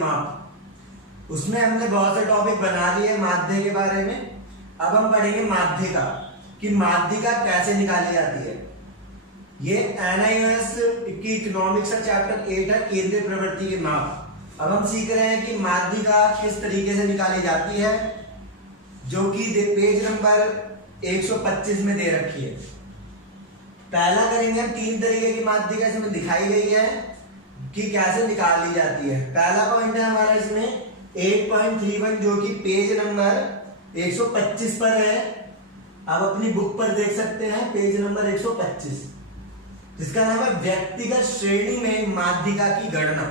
माप। उसमें हमने बहुत से टॉपिक बना लिए माध्य के बारे में। अब हम पढ़ेंगे माध्यिका कि माध्यिका कैसे निकाली जाती है। ये NIOS की इकोनॉमिक्स का चैप्टर 8 है, केंद्रीय प्रवृत्ति के माप। अब हम सीख रहे हैं कि माध्यिका किस तरीके से निकाली जाती है, जो कि पेज नंबर 125 में दे रखी है। पहला करेंगे हम 3 तरीके की माध्यिका इसमें दिखाई गई है कि कैसे निकाल ली जाती है। पहला पॉइंट है हमारा इसमें 8.31 जो कि पेज नंबर 125 पर है। आप अपनी बुक पर देख सकते हैं पेज नंबर 125, जिसका नाम है व्यक्तिगत श्रेणी में माध्यिका की गणना।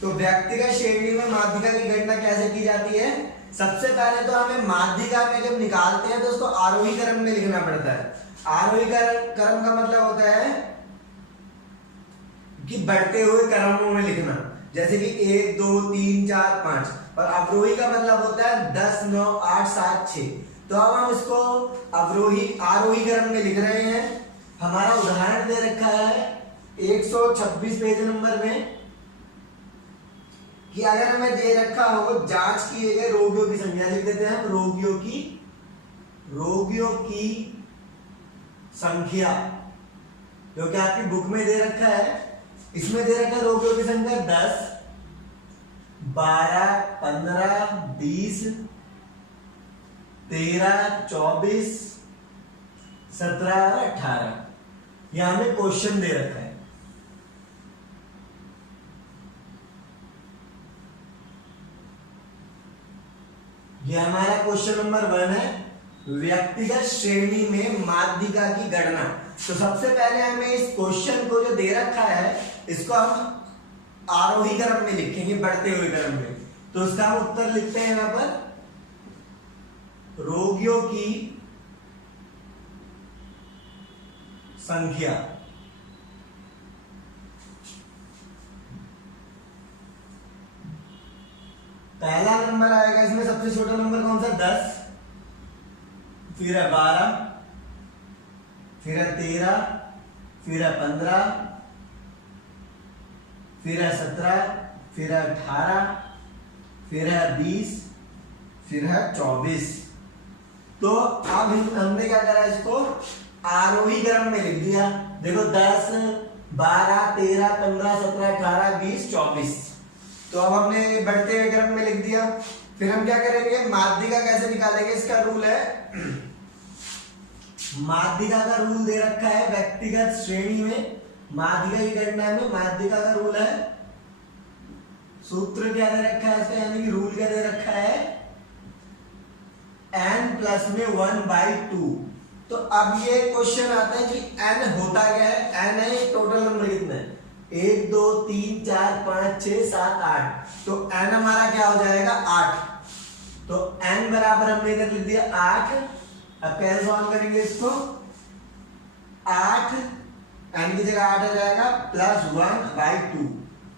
तो व्यक्तिगत श्रेणी में माध्यिका की गणना कैसे की जाती है? सबसे पहले तो हमें माध्यिका में जब निकालते हैं तो उसको आरोही क्रम में लिखना पड़ता है। आरोही क्रम का मतलब होता है कि बढ़ते हुए क्रमों में लिखना, जैसे कि 1 2 3 4 5। और अवरोही का मतलब होता है 10 9 8 7 6। तो अब हम इसको आरोही क्रम में लिख रहे हैं। हमारा उदाहरण दे रखा है 126 पेज नंबर में कि अगर हमें दे रखा हो जांच किए गए रोगियों की संख्या, लिख देते हैं रोगियों की संख्या, जो कि आपकी बुक में दे रखा है। इसमें दे रखा है रोगियों की संख्या 10 12 15 20 13 24 17 और 18। यह हमें क्वेश्चन दे रखा है। यह हमारा क्वेश्चन नंबर 1 है, व्यक्तिगत श्रेणी में माध्यिका की गणना। तो सबसे पहले हमें इस क्वेश्चन को जो दे रखा है इसको हम आरोही क्रम में लिखेंगे, बढ़ते हुए क्रम में। तो उसका हम उत्तर लिखते हैं यहां पर, रोगियों की संख्या। पहला नंबर आएगा इसमें, सबसे छोटा नंबर कौन सा? 10, फिर है 12, फिर है 13, फिर है 15, फिर है 17, फिर है 18, फिर है 20, फिर है 24। तो अब हमने क्या करा, इसको आरोही क्रम में लिख दिया। देखो 10 12 13 15 17 18 20 24। तो अब हमने बढ़ते हुए क्रम में लिख दिया। फिर हम क्या करेंगे, माध्यिका कैसे निकालेंगे? इसका रूल है, माध्यिका का रूल दे रखा है व्यक्तिगत श्रेणी में माध्यिका की गणना में। माध्यिका का रूल है, सूत्र क्या दे रखा है इसका, यानी कि रूल क्या दे रखा है, n प्लस में 1/2। तो अब ये क्वेश्चन आता है कि n होता क्या है? n है टोटल नंबर कितना है, 1 2 3 4 5 6 7 8। तो n हमारा क्या हो जाएगा? 8। तो n बराबर हमने इधर लिख दिया 8। अब कैसे सॉल्व करेंगे इसको? 8 n की जगह 8 आ जाएगा प्लस 1/2।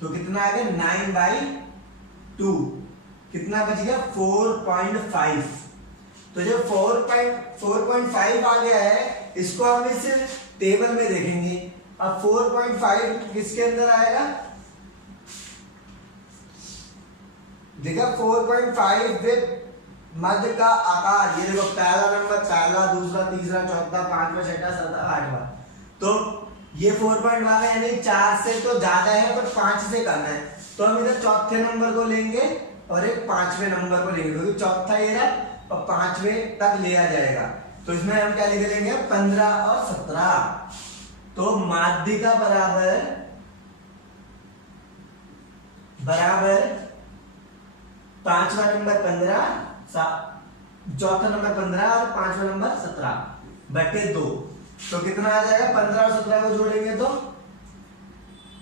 तो कितना आ गया? 9/2। कितना बच गया? 4.5। तो जो 4.5 आ गया है, इसको हम इस टेबल में देखेंगे। अब 4.5 किसके अंदर आएगा? देखा 4.5 विद मध्य का आकार। ये देखो पहला नंबर, पहला दूसरा तीसरा चौथा पांचवा छठा सातवां आठवां। तो ये 4.5 है, यानी 4 से तो ज्यादा है पर 5 से कम है। तो हम इधर चौथे नंबर को लेंगे और एक 5वें नंबर को लेंगे, क्योंकि चौथा ये रहा और 5वें तक लिया जाएगा। तो इसमें हम क्या लिख लेंगे? 15 और 17। तो माध्यिका बराबर 5वां नंबर 15, चौथा नंबर 15 और 5वां नंबर 17/2। तो कितना आ जाएगा? 15 और 17 को जोड़ेंगे तो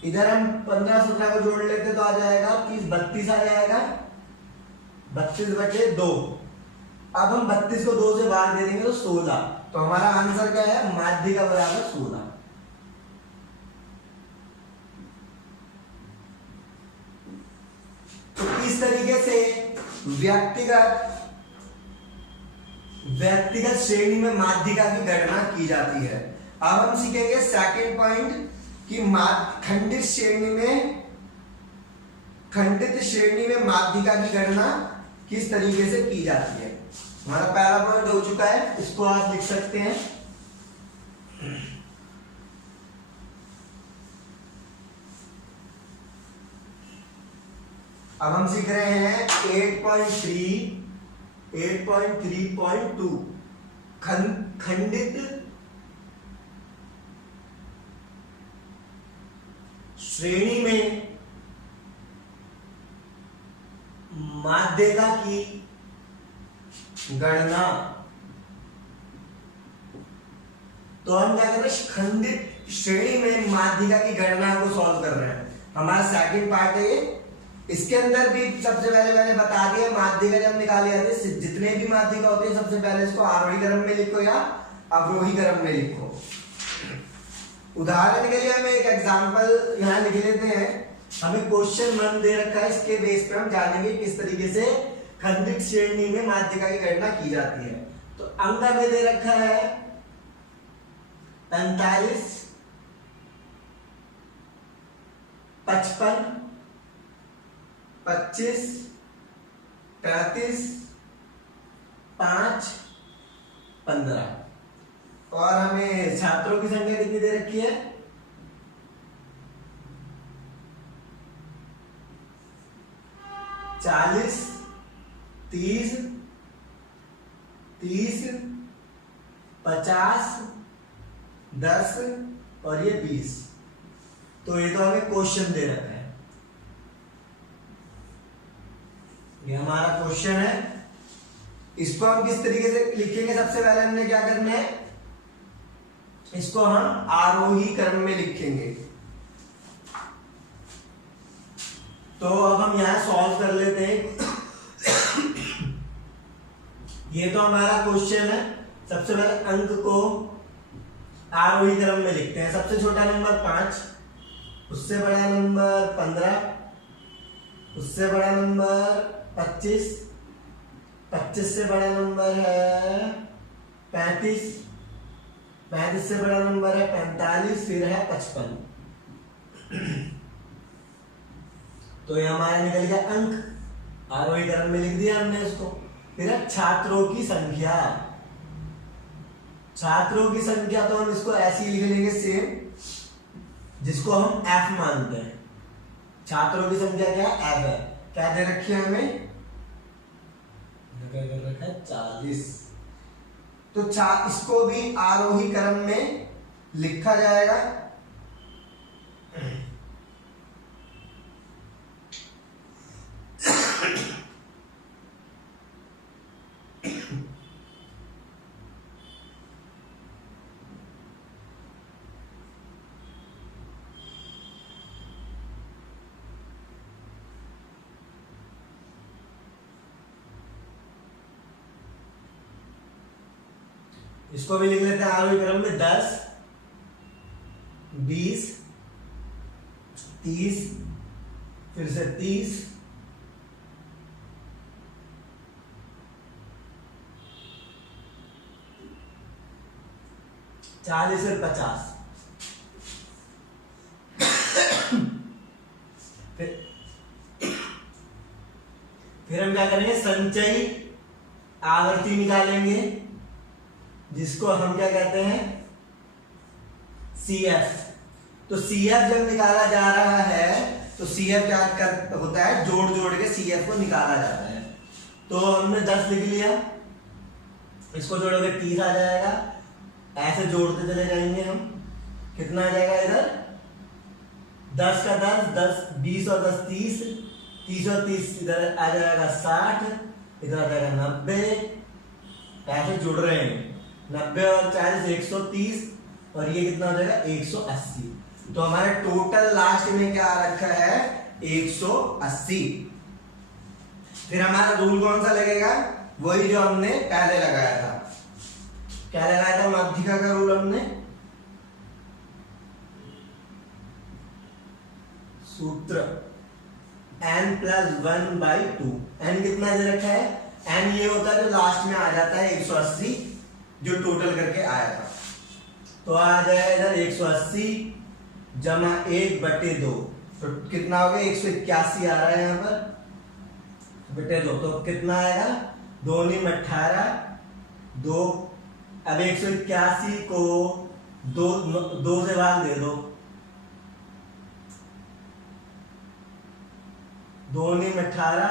इधर हम 15 और 17 को जोड़ लेते तो आ जाएगा 32 आ जाएगा, 32/2। अब हम 32 को 2 से बाहर दे देंगे तो 16। तो हमारा आंसर क्या है? माध्यिका बराबर 16। तो इस तरीके से व्यक्तिगत श्रेणी में माध्यिका की गणना की जाती है। अब हम सीखेंगे सेकंड पॉइंट कि खंडित श्रेणी में खंडित श्रेणी में माध्यिका की गणना किस तरीके से की जाती है। हमारा पहला पॉइंट हो चुका है, इसको आप लिख सकते हैं। अब हम सीख रहे हैं 8.3.2 खंडित श्रेणी में माध्यिका की गणना। तो हम क्या कर रहे हैं, खंडित श्रेणी में माध्यिका की गणना को सॉल्व कर रहे हैं। हमारा सेकंड पार्ट है ये। इसके अंदर भी सबसे पहले मैंने बता दिया माध्यिका जब निकाली जाती है, जितने भी माध्यिका होती है सबसे पहले इसको आरोही क्रम में लिखो या अवरोही क्रम में लिखो। उदाहरण के लिए हम एक एग्जांपल यहाँ लिख लेते हैं। हमें क्वेश्चन 1 दे रखा है, इसके बेस पर हम जानेंगे किस तरीके से खंडित श्रेणी में माध्यिका की गणना की जाती है। तो अंक हमें दे रखा है 45, 55, 25, 35, 5, 15 और हमें छात्रों की संख्या कितनी दे रखी है, 40, 30, 50, 10 और ये 20। तो ये तो हमें क्वेश्चन दे रखा है, ये हमारा क्वेश्चन है। इसको हम किस तरीके से लिखेंगे, सबसे पहले हमने क्या करना है, इसको हम आरोही क्रम में लिखेंगे। तो अब हम यहां सॉल्व कर लेते हैं। ये तो हमारा क्वेश्चन है। सबसे पहले अंक को आरोही क्रम में लिखते हैं। सबसे छोटा नंबर 5, उससे बड़ा नंबर 15, उससे बड़ा नंबर 25, 25 से बड़ा नंबर है 35, 35 से बड़ा नंबर है 45, फिर है 55। तो ये हमारा निकल गया अंक, आरोही क्रम में लिख दिया हमने इसको। फिर है छात्रों की संख्या। छात्रों की संख्या तो हम इसको ऐसे ही लिख लेंगे सेम, जिसको हम F मानते हैं। छात्रों की संख्या क्या है, F है। क्या दे रखी है हमें, रखा है 40। तो इसको भी आरोही क्रम में लिखा जाएगा। इसको भी लिख लेते हैं आरोही क्रम में 10, 20, 30, फिर से 30, 40 से 50। फिर हम क्या करेंगे, संचयी आवर्ती निकालेंगे, जिसको हम क्या कहते हैं, CF। तो CF जब निकाला जा रहा है तो CF क्या होता है, जोड़ जोड़ के CF को निकाला जाता है। तो हमने 10 लिख लिया, इसको जोड़ोगे 30 आ जाएगा। ऐसे जोड़ते चले जाएंगे हम, कितना आ जाएगा इधर, 10 का 10, 10, 20 और 10 30, 30 और 30 इधर आ जाएगा 60, इधर आ जाएगा 90। ऐसे जुड़ रहे हैं, 90 और 40 130 और ये कितना हो जाएगा 180। तो हमारे टोटल लास्ट में क्या रखा है, 180। फिर हमारा रूल कौन सा लगेगा, वही जो हमने पहले लगाया था। क्या लगाया था, माध्यिका का रूल हमने, सूत्र n+1/2। n कितना दे रखा है, n ये होता है जो लास्ट में आ जाता है 180, जो टोटल करके आया था। तो आ जाएगा इधर 180 जमा 1/2, तो कितना हो गया 181 आ रहा है यहाँ पर बेटे दो, तो कितना आएगा 2 × 18 2। अब 181 को 2 से भाग दे दो, 2 × 18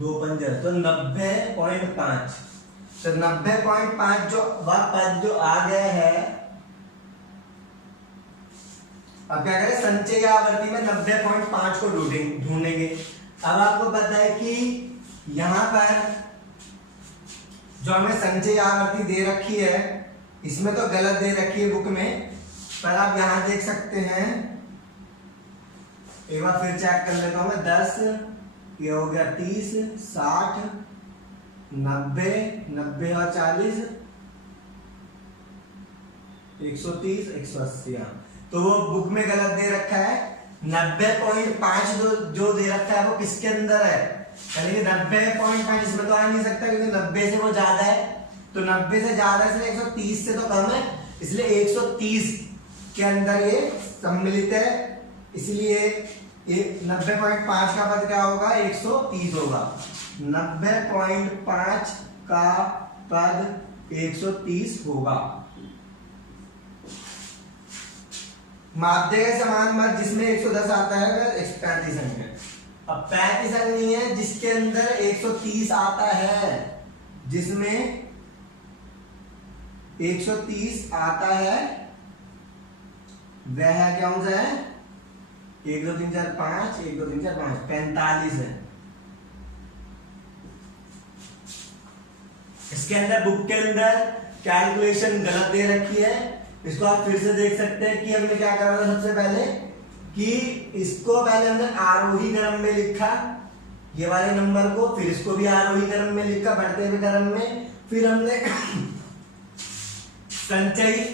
2 पंजे तो 90.5। तो 90.5 जो वह पद जो आ गया है, अब क्या करें संचयी आवर्ती में 90.5 को ढूंढेंगे। अब आपको पता है कि यहां पर जो हमें संचयी आवर्ती दे रखी है इसमें तो गलत दे रखी है बुक में, पर आप यहां देख सकते हैं। एक बार फिर चेक कर लेता हूं मैं। 10 ये हो गया 30 60 90 90 और 40 130 180। तो वो बुक में गलत दे रखा है। 90.5 जो दे रखा है वो किसके अंदर है, यानी कि 90.5 इसमें तो आ नहीं सकता क्योंकि 90 से वो ज्यादा है। तो 90 से ज्यादा इसलिए 130 से तो कम है, इसलिए 130 के अंदर ये सम्मिलित है। इसलिए 90.5 का पद क्या होगा 130 होगा। 90.5 का पद 130 होगा। माध्य का समान मत जिसमें 110 आता है वह 35 अंक है। अब 35 अंक नहीं है जिसके अंदर 130 आता है, जिसमें 130 आता है वह कौन सा है 1 2 3 4 5 1 2 3 4 5 45 है। इसके अंदर बुक के अंदर कैलकुलेशन गलत दे रखी है। इसको आप फिर से देख सकते हैं कि हमने क्या करा था सबसे पहले कि इसको पहले हमने आरोही क्रम में लिखा ये वाले नंबर को, फिर इसको भी आरोही क्रम में लिखा बढ़ते हुए क्रम में, फिर हमने संचयी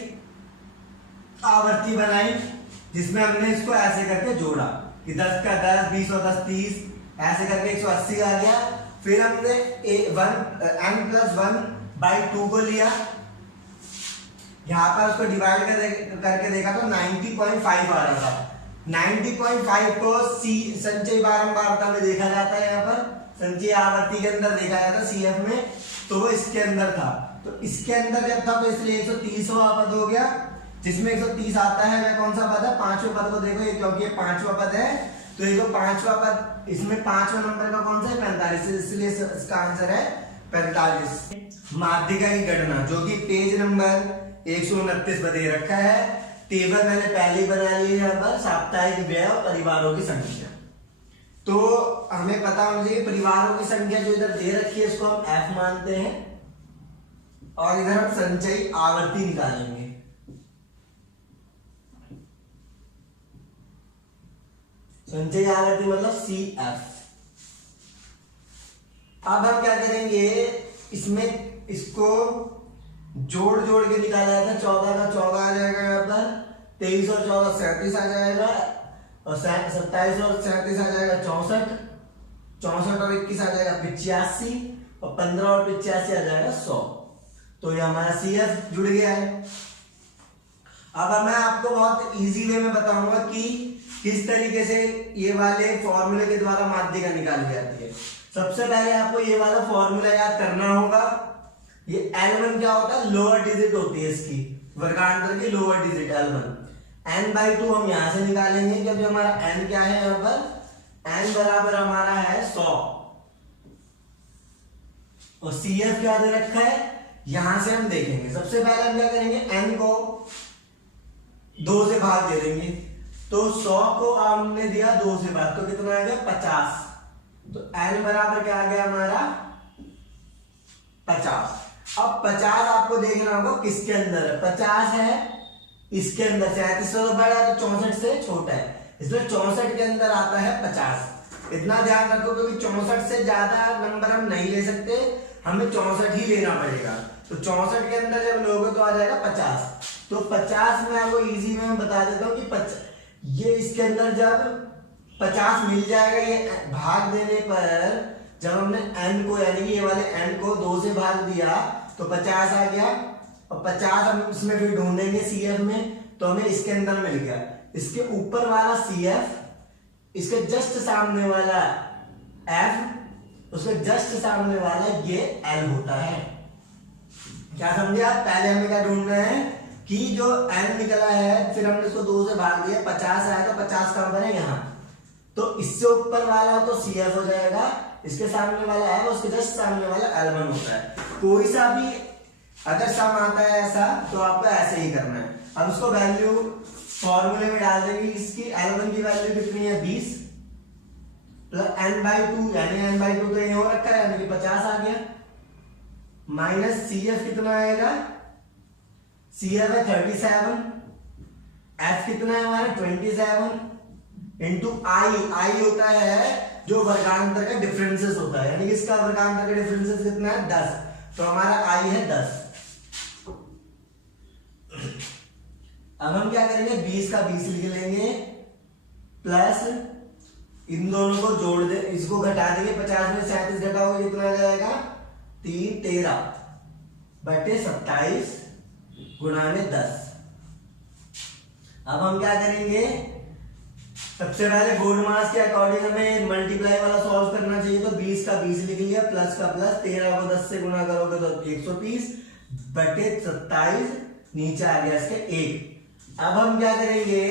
आवर्ती बनाई जिसमें हमने इसको ऐसे करके जोड़ा कि 10 का 10 20 और 10 30 ऐसे करके 180 आ गया। फिर हमने n+1/2 को लिया, यहां पर उसको डिवाइड करके देखा तो 90.5 आ रहा था। 90.5 को संचयी बारंबारता में देखा जाता है, यहाँ पर संचयी आवर्ती के अंदर देखा जाता है CF में, तो वो इसके अंदर था। तो इसके अंदर जब था तो इसलिए 130वां पद हो गया, जिसमें 130 आता है वह कौन सा पद है 5वें पद को देखो, ये क्योंकि ये 5वां पद है तो ये जो 5वां पद इसमें 5वां नंबर का कौन सा है 45, इसलिए इसका आंसर है 45। माध्यिका की गणना जो कि पेज नंबर 129 पर दे रखा है। टेबल मैंने पहले ही बना ली है यहाँ पर, साप्ताहिक व्यय और परिवारों की संख्या। तो हमें पता होना चाहिए परिवारों की संख्या जो इधर दे रखी है इसको हम F मानते हैं और इधर हम संचयी आवर्ती निकालेंगे। संचयी आवर्ती मतलब CF। अब हम क्या करेंगे इसमें इसको जोड़ जोड़ के निकाला जाता है। 14 का 14 आ जाएगा यहाँ पर, 23 और 14 37 आ जाएगा, और 27 और 37 आ जाएगा 64, 64 और 21 आ जाएगा 85, और 15 और 85 आ जाएगा 100। तो ये हमारा CF जुड़ गया है। अब मैं आपको बहुत इजी वे में बताऊंगा कि किस तरीके से ये वाले फॉर्मूले के द्वारा माध्यिका निकाली जाती है। सबसे पहले आपको ये वाला फॉर्मूला याद करना होगा। ये L1 क्या होता है लोअर डिजिट होती है इसकी, वर्गांतर की लोअर डिजिट L1। n/2 हम यहां से निकालेंगे क्योंकि हमारा n क्या है यहाँ पर n बराबर हमारा है 100, और CF क्या दे रखा है यहां से हम देखेंगे। सबसे पहले हम क्या करेंगे n को 2 से भाग दे देंगे, तो 100 को हमने दिया 2 से भाग तो कितना आ गया 50। तो n बराबर क्या आ गया हमारा 50। अब 50 आपको देखना होगा किसके अंदर है, 50 है इसके अंदर, 37 से बड़ा है तो 64 से छोटा है, इसलिए 64 के अंदर आता है 50। इतना ध्यान रखो क्योंकि 64 से ज्यादा नंबर हम नहीं ले सकते, हमें 64 ही लेना पड़ेगा। तो 64 के अंदर जब लोगे तो आ जाएगा 50। तो 50 में आपको इजी में बता देता हूँ कि ये इसके अंदर जब 50 मिल जाएगा, ये भाग देने पर जब हमने n को यानी कि ये वाले n को 2 से भाग दिया तो 50 आ गया, और 50 हम इसमें फिर ढूंढेंगे CF में, तो हमें इसके अंदर मिल गया। इसके ऊपर वाला CF, इसके जस्ट सामने वाला F, उसके जस्ट सामने वाला ये L होता है। क्या समझे आप? पहले हमें क्या ढूंढना है कि जो L निकला है, फिर हमने इसको 2 से भाग दिया, 50 आया तो 50 कहां पर है? यहाँ। तो इससे ऊपर वाला तो CF हो जाएगा, इसके सामने वाला है, उसके जस्ट सामने वाला L1 होता है। कोई सा भी अगर सम आता है ऐसा, तो आपको ऐसे ही करना है। हम उसको वैल्यू फॉर्मूले में डाल देंगे। इसकी L1 की वैल्यू कितनी है? 20 प्लस n/2, यानी n/2 तो ये हो रखा है, यानी कि 50 आ गया, माइनस CF कितना आएगा? CF है 37, F कितना है हमारा? 27, इंटू I होता है जो वर्गांतर का डिफरेंसेस होता है, यानी कि इसका वर्गांतर का डिफरेंसेस कितना है? 10, तो हमारा I है 10। अब हम क्या करेंगे? 20 का 20 लिख लेंगे, प्लस इन दोनों को जोड़ दे, इसको घटा देंगे, 50 में 37 घटाओगे कितना आ जाएगा? 3 13 बटे 27 गुणा में 10। अब हम क्या करेंगे? सबसे पहले बोर्ड मास के अकॉर्डिंग हमें मल्टीप्लाई वाला सॉल्व करना चाहिए, तो 20 का 20 लिख लिया, प्लस का प्लस, 13 को 10 से गुणा करोगे तो 130 बटे 27, नीचे आ गया इसके 1। अब हम क्या करेंगे?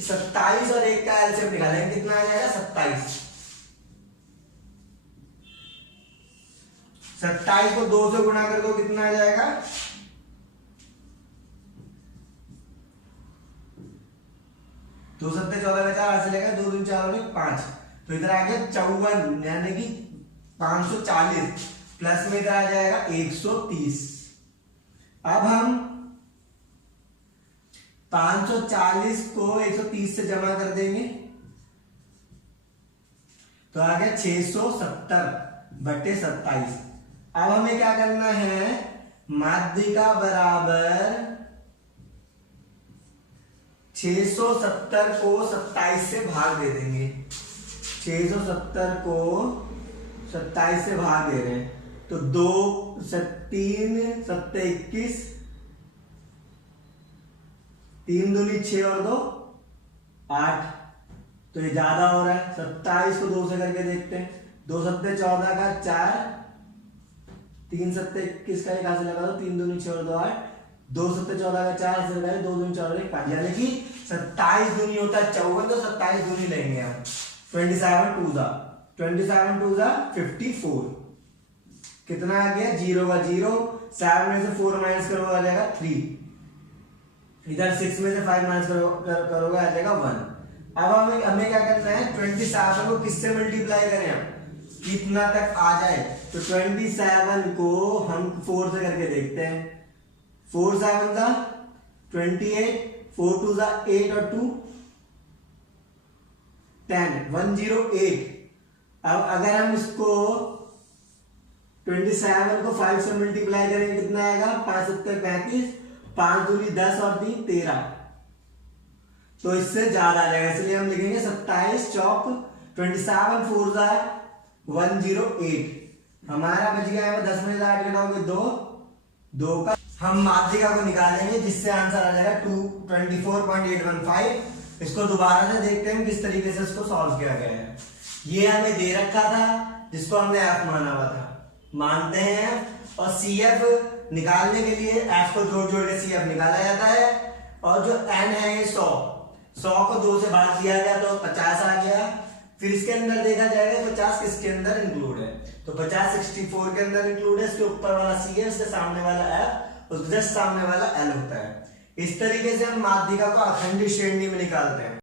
27 और 1 का एलसीएम निकालेंगे, कितना आ जाएगा? 27। 27 को 2 से गुणा कर दो, कितना आ जाएगा? 2 सत्ते 14 में 4 चलेगा, 2 दूनी 4 में 5, तो इधर आ गया 54, यानी कि 540, प्लस में इधर आ जाएगा 130। अब हम 540 को 130 से जमा कर देंगे, तो आ गया 670 बटे 27। अब हमें क्या करना है? माध्यिका बराबर 670 को 27 से भाग दे देंगे। 670 को 27 से भाग दे रहे हैं, तो 2 3 7 21, 3 दूनी 6 और 2 8, तो ये ज्यादा हो रहा है। 27 को 2 से करके देखते हैं, 2 सत्ते 14 का 4, 3 सत्ते 21 का 1 से लगा दो, 3 दूनी 6 और 2 8, 2 सत्ते 14 का 4 से लगाए, 2 दूनी 4 और 1 5, यानी कि 27 दूनी होता है 54, तो 27 दूनी लेंगे हम। 27 2 जा 54, कितना आ गया? 0 का 0, 7 में से 4 माइनस करोगे आ जाएगा 3, इधर 6 में से 5 माइनस करोगे आ जाएगा 1। अब हमें क्या करना है? 27 को किससे मल्टीप्लाई करें हम, कितना तक आ जाए? तो 27 को हम 4 से करके देखते हैं। 4 7 जा 28, 4 2 जा 8 और 2 10, 108। अब अगर हम इसको 27 को 5 से मल्टीप्लाई करेंगे, कितना आएगा? 5 7 35, 5 दूनी 10 और 3 13, तो इससे ज्यादा आ जाएगा, इसलिए हम लिखेंगे 27 चौक 27 4 जा 108। हमारा बच गया है 10 में 8 घटाओगे 2 का। हम माध्यिका को निकालेंगे, जिससे आंसर आ जाएगा 24.815। इसको दोबारा से देखते हैं किस तरीके से इसको सॉल्व किया गया है। ये हमें दे रखा था, जिसको हमने एफ माना हुआ था, मानते हैं, और CF निकालने के लिए एफ को जोड़ जोड़ के CF निकाला जाता है, और जो n है ये 100 को 2 से भाग दिया गया तो 50 आ गया। फिर इसके अंदर देखा जाएगा 50 किसके अंदर इंक्लूड है, तो 50 64 के अंदर इंक्लूड है। इसके ऊपर वाला CF, इसके सामने वाला F, उसके जस्ट सामने वाला L होता है। इस तरीके से हम माध्यिका को अखंड श्रेणी में निकालते हैं।